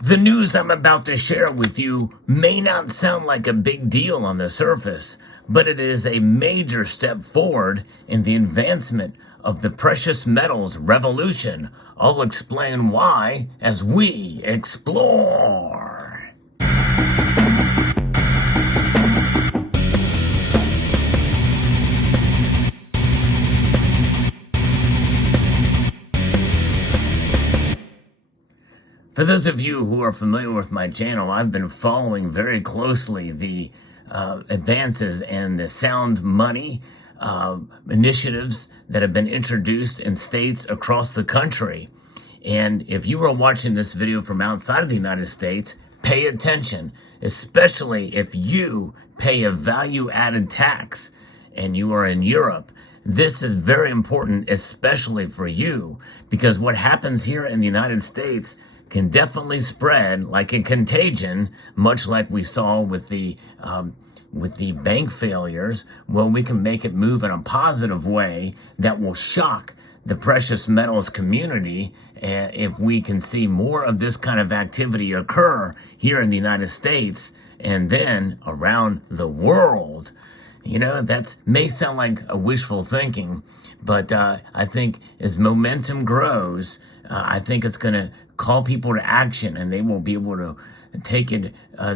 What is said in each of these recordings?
The news I'm about to share with you may not sound like a big deal on the surface, but it is a major step forward in the advancement of the precious metals revolution. I'll explain why as we explore. For those of you who are familiar with my channel, I've been following very closely the advances and the sound money initiatives that have been introduced in states across the country. And if you are watching this video from outside of the United States, pay attention, especially if you pay a value-added tax and you are in Europe. This is very important, especially for you, because what happens here in the United States can definitely spread like a contagion, much like we saw with the bank failures. Well, we can make it move in a positive way that will shock the precious metals community if we can see more of this kind of activity occur here in the United States and then around the world. You know, that may sound like a wishful thinking, but I think as momentum grows, I think it's going to call people to action, and they will be able to take the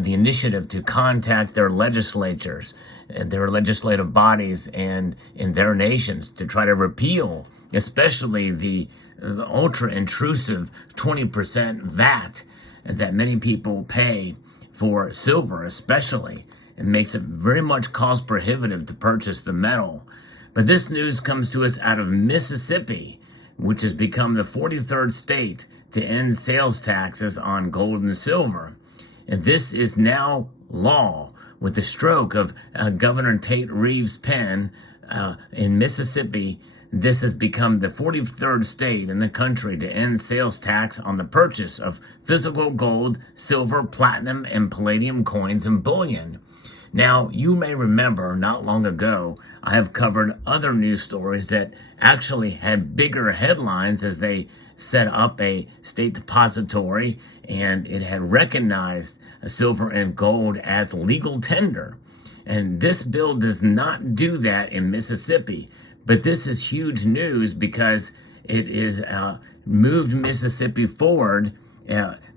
initiative to contact their legislatures, their legislative bodies, and in their nations to try to repeal, especially the ultra-intrusive 20% VAT that many people pay for silver, especially. It makes it very much cost prohibitive to purchase the metal. But this news comes to us out of Mississippi, which has become the 43rd state to end sales taxes on gold and silver. And this is now law with the stroke of Governor Tate Reeves' pen in Mississippi. This has become the 43rd state in the country to end sales tax on the purchase of physical gold, silver, platinum, and palladium coins and bullion. Now, you may remember not long ago, I have covered other news stories that actually had bigger headlines as they set up a state depository, and it had recognized silver and gold as legal tender. And this bill does not do that in Mississippi. But this is huge news because it is moved Mississippi forward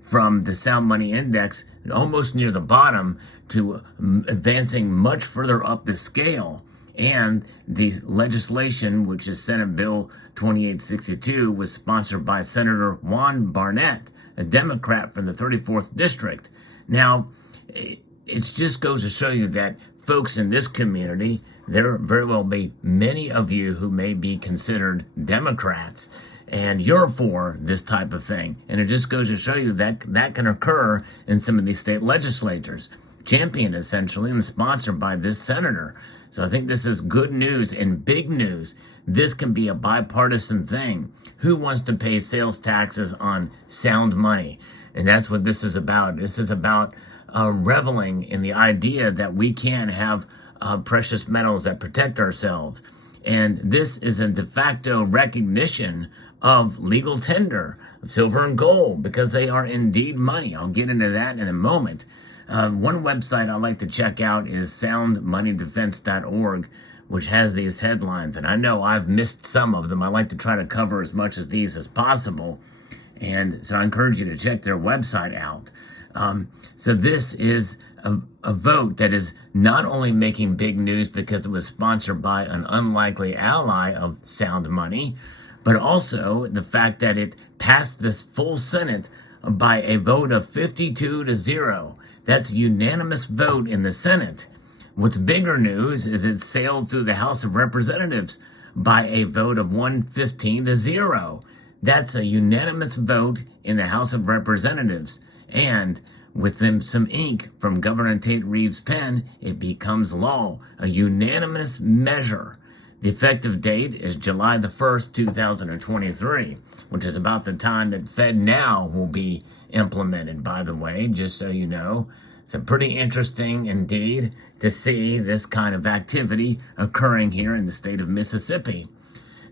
from the sound money index almost near the bottom to advancing much further up the scale. And the legislation, which is Senate Bill 2862, was sponsored by Senator Juan Barnett, a Democrat from the 34th District. Now, it just goes to show you that folks in this community, there very well be many of you who may be considered Democrats, and you're for this type of thing. And it just goes to show you that that can occur in some of these state legislatures, championed essentially and sponsored by this senator. So I think this is good news and big news. This can be a bipartisan thing. Who wants to pay sales taxes on sound money? And that's what this is about. This is about reveling in the idea that we can have precious metals that protect ourselves. And this is a de facto recognition of legal tender of silver and gold because they are indeed money. I'll get into that in a moment. One website I like to check out is soundmoneydefense.org, which has these headlines. And I know I've missed some of them. I like to try to cover as much of these as possible. And so I encourage you to check their website out. So this is a vote that is not only making big news because it was sponsored by an unlikely ally of sound money, but also the fact that it passed this full Senate by a vote of 52-0. That's a unanimous vote in the Senate. What's bigger news is it sailed through the House of Representatives by a vote of 115-0. That's a unanimous vote in the House of Representatives. And with them some ink from Governor Tate Reeves' pen, it becomes law, a unanimous measure. The effective date is July the 1st, 2023, which is about the time that FedNow will be implemented, by the way, just so you know. So pretty interesting indeed to see this kind of activity occurring here in the state of Mississippi.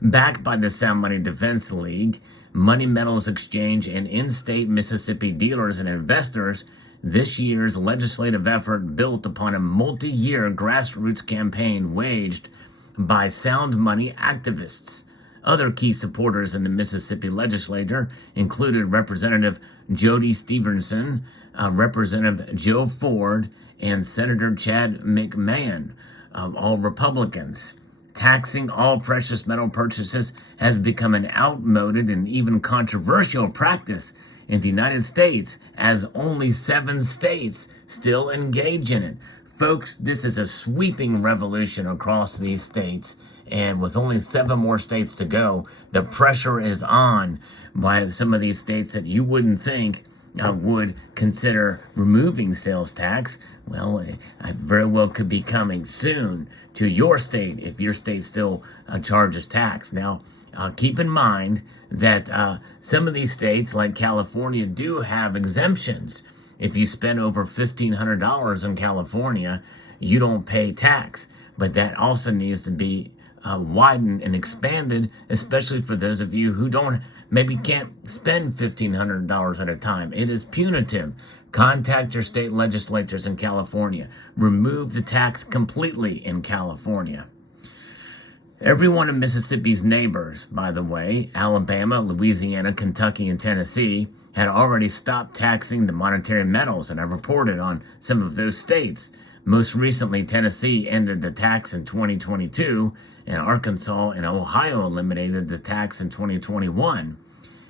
Backed by the Sound Money Defense League, money metals exchange, and in-state Mississippi dealers and investors, this year's legislative effort built upon a multi-year grassroots campaign waged by sound money activists. Other key supporters in the Mississippi legislature included Representative Jody Stevenson, Representative Joe Ford, and Senator Chad McMahon, all Republicans. Taxing all precious metal purchases has become an outmoded and even controversial practice in the United States, as only 7 states still engage in it. Folks, this is a sweeping revolution across these states, and with only 7 more states to go, the pressure is on by some of these states that you wouldn't think would consider removing sales tax. Well, it very well could be coming soon to your state if your state still charges tax. Now, keep in mind that some of these states, like California, do have exemptions. If you spend over $1,500 in California, you don't pay tax. But that also needs to be widened and expanded, especially for those of you who maybe can't spend $1,500 at a time. It is punitive. Contact your state legislatures in California. Remove the tax completely in California. Every one of Mississippi's neighbors, by the way, Alabama, Louisiana, Kentucky, and Tennessee, had already stopped taxing the monetary metals, and I've reported on some of those states. Most recently, Tennessee ended the tax in 2022, and Arkansas and Ohio eliminated the tax in 2021.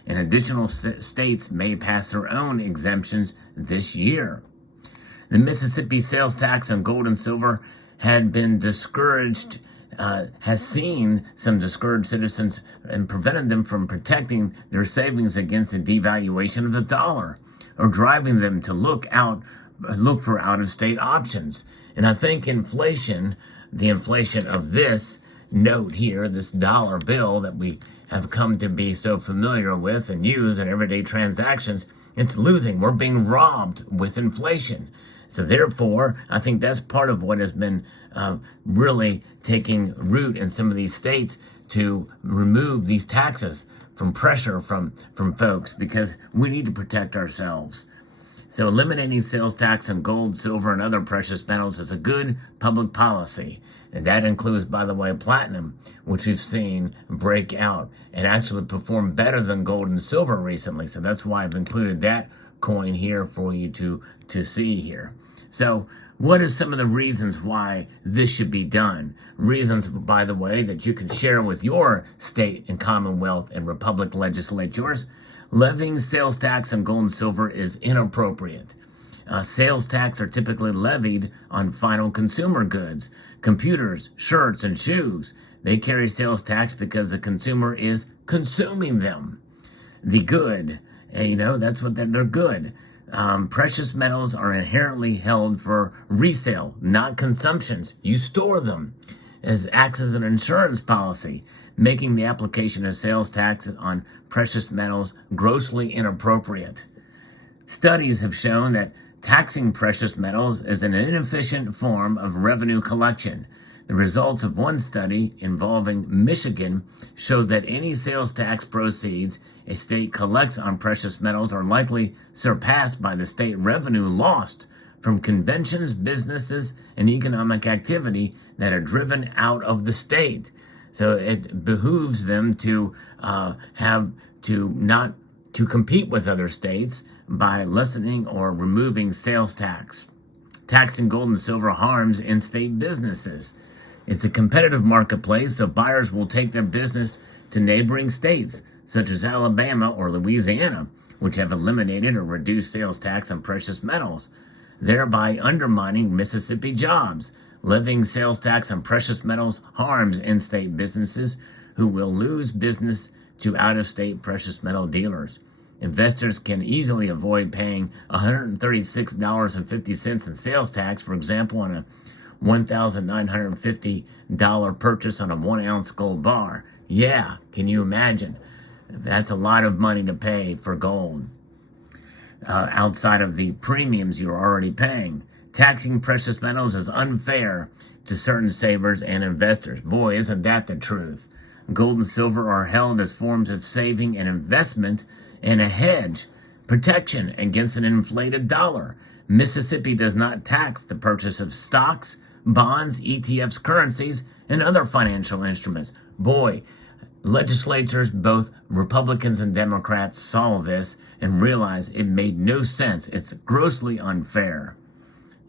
And additional states may pass their own exemptions this year. The Mississippi sales tax on gold and silver had been discouraged, has seen some discouraged citizens and prevented them from protecting their savings against the devaluation of the dollar, or driving them to look for out-of-state options. And I think inflation, the inflation of this note here, this dollar bill that we have come to be so familiar with and use in everyday transactions, it's losing. We're being robbed with inflation. So therefore, I think that's part of what has been really taking root in some of these states to remove these taxes from pressure from folks, because we need to protect ourselves. So eliminating sales tax on gold, silver, and other precious metals is a good public policy. And that includes, by the way, platinum, which we've seen break out and actually perform better than gold and silver recently. So that's why I've included that coin here for you to see here. So what are some of the reasons why this should be done? Reasons, by the way, that you can share with your state and commonwealth and republic legislatures. Levying sales tax on gold and silver is inappropriate. Sales tax are typically levied on final consumer goods, computers, shirts, and shoes. They carry sales tax because the consumer is consuming them. The good, that's what they're good. Precious metals are inherently held for resale, not consumptions. You store them. As acts as an insurance policy, making the application of sales tax on precious metals grossly inappropriate. Studies have shown that taxing precious metals is an inefficient form of revenue collection. The results of one study involving Michigan show that any sales tax proceeds a state collects on precious metals are likely surpassed by the state revenue lost from conventions, businesses, and economic activity that are driven out of the state. So it behooves them to not compete with other states by lessening or removing sales tax. Taxing gold and silver harms in-state businesses. It's a competitive marketplace, so buyers will take their business to neighboring states, such as Alabama or Louisiana, which have eliminated or reduced sales tax on precious metals, thereby undermining Mississippi jobs. Levying sales tax on precious metals harms in-state businesses who will lose business to out-of-state precious metal dealers. Investors can easily avoid paying $136.50 in sales tax, for example, on a $1,950 purchase on a 1-ounce gold bar. Yeah, can you imagine? That's a lot of money to pay for gold, outside of the premiums you're already paying. Taxing precious metals is unfair to certain savers and investors. Boy, isn't that the truth. Gold and silver are held as forms of saving and investment and a hedge, protection against an inflated dollar. Mississippi does not tax the purchase of stocks, bonds, ETFs, currencies, and other financial instruments. Boy, legislatures, both Republicans and Democrats, saw this and realized it made no sense. It's grossly unfair.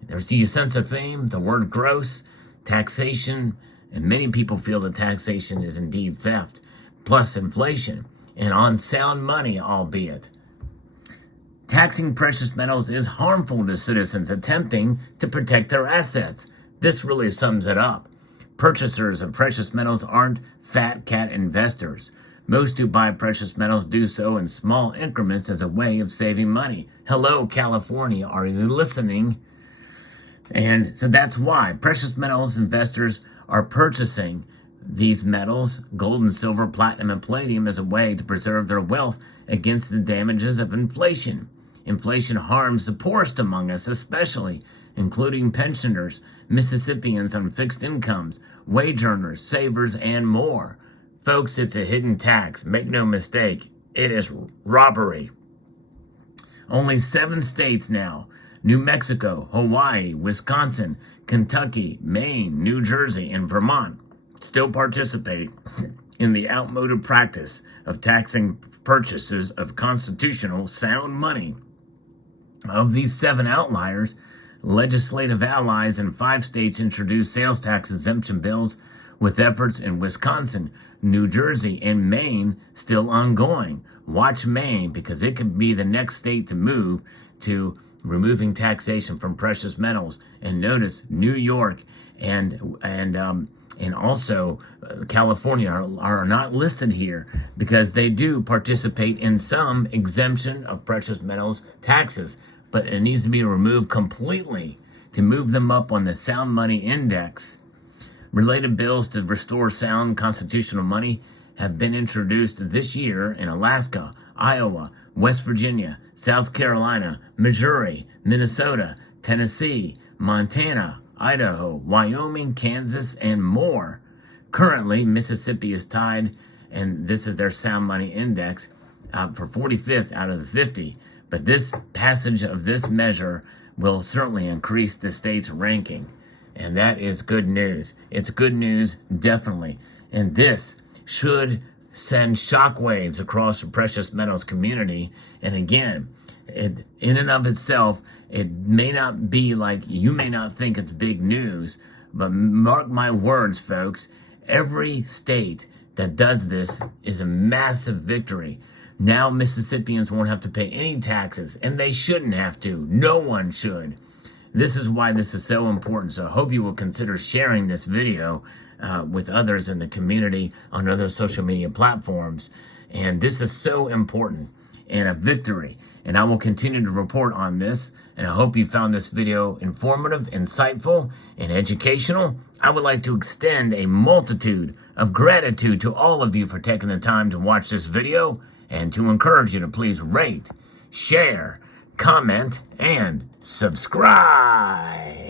Do you sense a theme? The word gross, taxation, and many people feel that taxation is indeed theft, plus inflation, and on sound money, albeit. Taxing precious metals is harmful to citizens attempting to protect their assets. This really sums it up. Purchasers of precious metals aren't fat cat investors. Most who buy precious metals do so in small increments as a way of saving money. Hello, California, are you listening? And so that's why precious metals investors are purchasing these metals, gold and silver, platinum and palladium, as a way to preserve their wealth against the damages of inflation. Inflation harms the poorest among us, especially, including pensioners, Mississippians on fixed incomes, wage earners, savers, and more. Folks, it's a hidden tax. Make no mistake, it is robbery. Only 7 states now, New Mexico, Hawaii, Wisconsin, Kentucky, Maine, New Jersey, and Vermont, still participate in the outmoded practice of taxing purchases of constitutional sound money. Of these 7 outliers, legislative allies in 5 states introduced sales tax exemption bills, with efforts in Wisconsin, New Jersey, and Maine still ongoing. Watch Maine, because it could be the next state to move to removing taxation from precious metals. And notice New York and also California are not listed here because they do participate in some exemption of precious metals taxes, but it needs to be removed completely to move them up on the sound money index. Related bills to restore sound constitutional money have been introduced this year in Alaska, Iowa, West Virginia, South Carolina, Missouri, Minnesota, Tennessee, Montana, Idaho, Wyoming, Kansas, and more. Currently, Mississippi is tied, and this is their sound money index, for 45th out of the 50. But this passage of this measure will certainly increase the state's ranking. And that is good news. It's good news, definitely. And this should send shockwaves across the precious metals community. And again, in and of itself, it may not be like, you may not think it's big news, but mark my words, folks, every state that does this is a massive victory. Now Mississippians won't have to pay any taxes, and they shouldn't have to. No one should. This is why this is so important. So I hope you will consider sharing this video with others in the community on other social media platforms. And this is so important and a victory. And I will continue to report on this. And I hope you found this video informative, insightful, and educational. I would like to extend a multitude of gratitude to all of you for taking the time to watch this video, and to encourage you to please rate, share, comment, and subscribe.